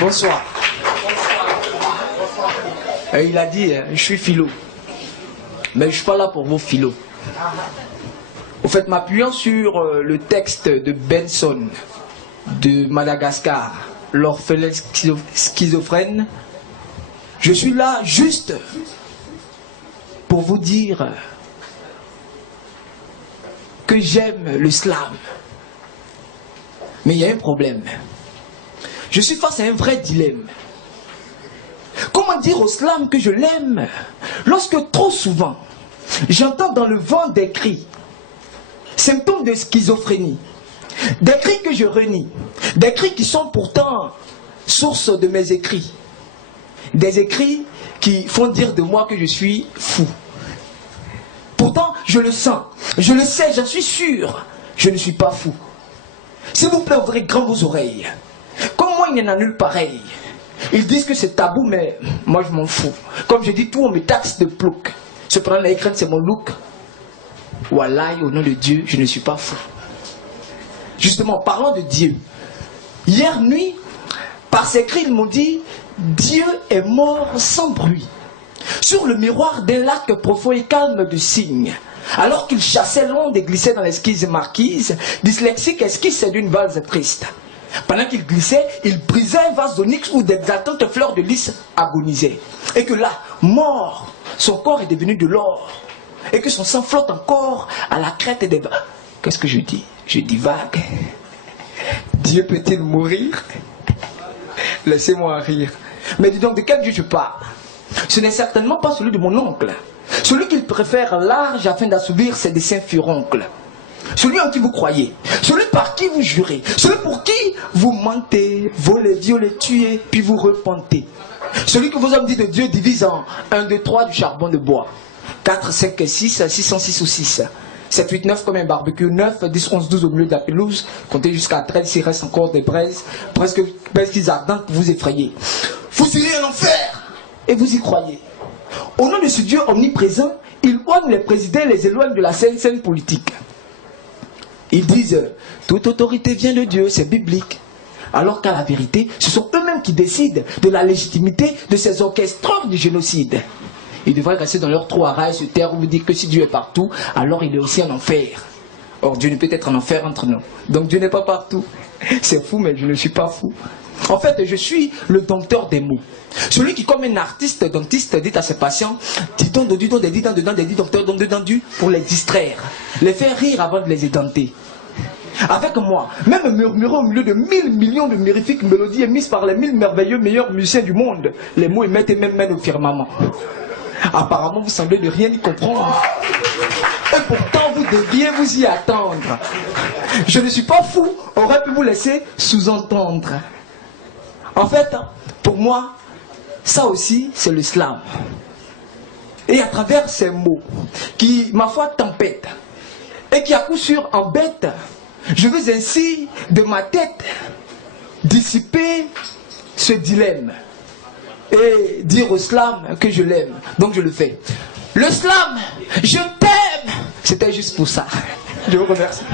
Bonsoir. Il a dit, je suis philo. Mais je ne suis pas là pour vos philos. Au fait, m'appuyant sur le texte de Benson, de Madagascar, l'orphelin schizophrène, je suis là juste pour vous dire que j'aime le slam. Mais il y a un problème. Je suis face à un vrai dilemme. Comment dire au slam que je l'aime lorsque trop souvent j'entends dans le vent des cris, symptômes de schizophrénie, des cris que je renie, des cris qui sont pourtant source de mes écrits, des écrits qui font dire de moi que je suis fou. Pourtant, je le sens, je le sais, j'en suis sûr, je ne suis pas fou. S'il vous plaît, ouvrez grand vos oreilles. Comme moi, il n'y en a nulle pareil. Ils disent que c'est tabou, mais moi je m'en fous. Comme je dis tout, on me taxe de plouc. Cependant, l'écran, c'est mon look. Wallahi, au nom de Dieu, je ne suis pas fou. Justement, parlant de Dieu, hier nuit, par ces cris, ils m'ont dit, Dieu est mort sans bruit, sur le miroir d'un lac profond et calme de cygne. Alors qu'il chassait l'onde et glissait dans l'esquisse marquise, dyslexique esquisse d'une valse triste. Pendant qu'il glissait, il brisait un vase d'onyx où d'exaltantes fleurs de lys agonisaient. Et que là, mort, son corps est devenu de l'or. Et que son sang flotte encore à la crête des vagues. Qu'est-ce que je dis? Je dis vague. Dieu peut-il mourir? Laissez-moi rire. Mais dis donc, de quel Dieu je parle? Ce n'est certainement pas celui de mon oncle. Celui qu'il préfère large afin d'assouvir ses desseins furoncles. Celui en qui vous croyez, celui par qui vous jurez, celui pour qui vous mentez, volez, violez, tuez, puis vous repentez. Celui que vos hommes disent de Dieu divise en 1, 2, 3 du charbon de bois. 4, 5, 6, 606 ou 6. 7, 8, 9 comme un barbecue, 9, 10, 11, 12 au milieu de la pelouse. Comptez jusqu'à 13 s'il reste encore des braises, presque ardentes pour vous effrayer. Vous irez en enfer et vous y croyez. Au nom de ce Dieu omniprésent, il oigne les présidents et les éloigne de la scène politique. Ils disent, toute autorité vient de Dieu, c'est biblique. Alors qu'à la vérité, ce sont eux-mêmes qui décident de la légitimité de ces orchestreurs du génocide. Ils devraient rester dans leur trou à rail, se taire, vous dire que si Dieu est partout, alors il est aussi en enfer. Or, Dieu ne peut être en enfer entre nous. Donc Dieu n'est pas partout. C'est fou, mais je ne suis pas fou. En fait, je suis le dompteur des mots. Celui qui, comme un artiste dentiste, dit à ses patients, dis donc, des dents dedans, des docteurs, donc dedans du, pour les distraire, les faire rire avant de les édenter. Avec moi, même murmurer au milieu de 1000 millions de mirifiques mélodies émises par les 1000 merveilleux meilleurs musiciens du monde, les mots émettent et même mènent au firmament. Apparemment, vous semblez ne rien y comprendre. Et pourtant, vous deviez vous y attendre. Je ne suis pas fou, on aurait pu vous laisser sous-entendre. En fait, pour moi, ça aussi, c'est le slam. Et à travers ces mots, qui, ma foi, tempêtent, et qui à coup sûr embêtent, je veux ainsi, de ma tête, dissiper ce dilemme. Et dire au slam que je l'aime. Donc je le fais. Le slam, je t'aime. C'était juste pour ça. Je vous remercie.